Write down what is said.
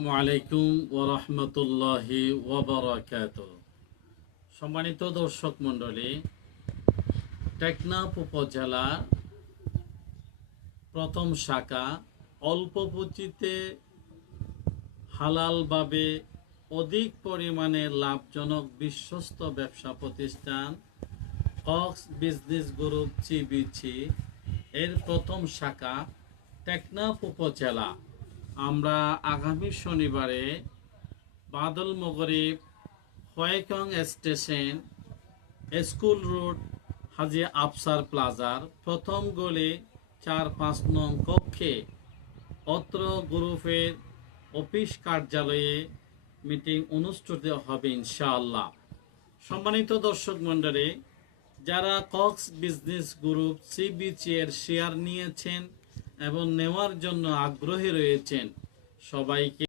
আসসালামু আলাইকুম ওয়া রাহমাতুল্লাহি ওয়া বারাকাতুহু। সম্মানিত দর্শক মণ্ডলী, টেকনাফ উপজেলা প্রথম শাখা অল্প পুঁজিতে হালালভাবে অধিক পরিমাণে লাভজনক বিশ্বস্ত ব্যবসা প্রতিষ্ঠান কক্স বিজনেস গ্রুপ সিবিসি এর প্রথম শাখা টেকনাফ উপজেলা। আমরা আগামী শনিবারে বাদল মগরিব হোয়াইকং স্টেশন স্কুল রোড হাজি আফসার প্লাজার প্রথম গলি ৪-৫ নং কক্ষে অত্র গ্রুপের অফিস কার্যালয়ে মিটিং অনুষ্ঠিত হবে ইনশাআল্লাহ। সম্মানিত দর্শক মণ্ডলী, যারা কক্স বিজনেস গ্রুপ সিবিসি এর শেয়ার নিয়েছেন এবং নেওয়ার জন্য আগ্রহী রয়েছেন, সবাইকে